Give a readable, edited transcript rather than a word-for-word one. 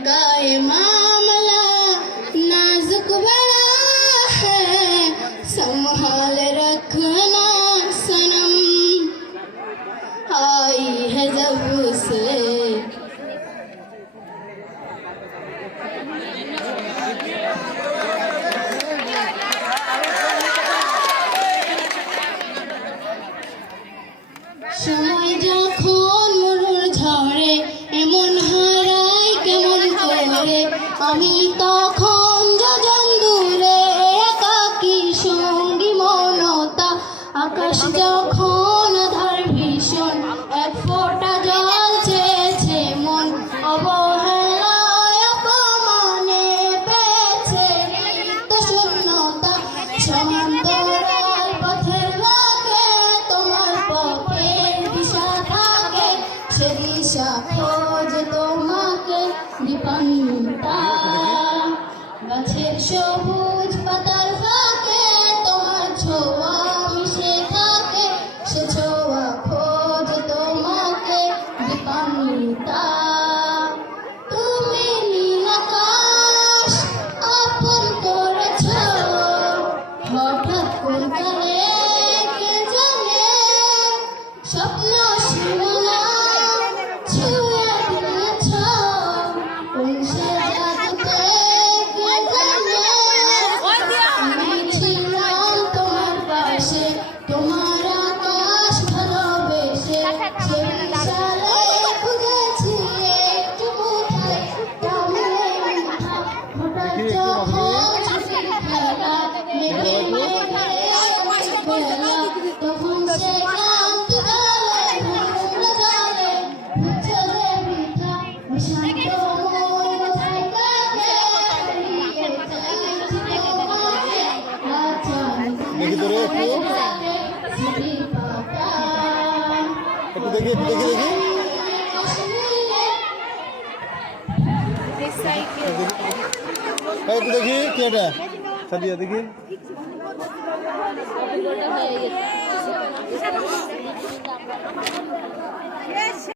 का ये मामला नाजुक बड़ा है, संभाल रखना सनम। आई है जब से সময় যখন মরুর ঝড়ে এমন হারাই কেমন করে, আমি তখন যোজন দূরে একাকী সঙ্গী মনতা। আকাশ যখন আধার ভীষণ এক ফোঁটা জল চেয়েছে মন, অবহেলায় অপমানে পেয়েছে রিক্ত শূন্যতা। সমান্তরাল পথের বাঁকে তোমার পথের দিশা থাকে, সে দিশা খোঁজে তোমাকে দীপান্বিতা। গাছের সবুজ পাতার ফাঁকে তোমার ছোঁয়া মিশে থাকে, সে ছোঁয়া খোঁজে তোমাকে দীপান্বিতা। তুমি নীল আকাশ আপন করেছ, হঠাৎ কোন কালে কে জানে স্বপ্ন সীমানা ছুঁয়ে দিয়েছ। কোন সে জাদুতে কে জানে আমি ছিলাম তোমার পাশে, তোমার আকাশ ভালোবেসে। সে বিশালে খুঁজেছি একটু কোথায় কেমনে মিঠা, হঠাৎ যখন ছুটির খেলা মেঘে মেঘে বেলা, তখন সে ক্লান্ত গেলে ভুমরা জলে বুঝছে যে বৃথা। অশান্ত মন কোথায় কাটে হারিয়ে চাইছি তোমাকে, দেখি তোরে একটু স্মৃতির পাতা। একটু দেখি একটু দেখি দেখি একটু দেখি কি এটা সাদিয়া দেখি।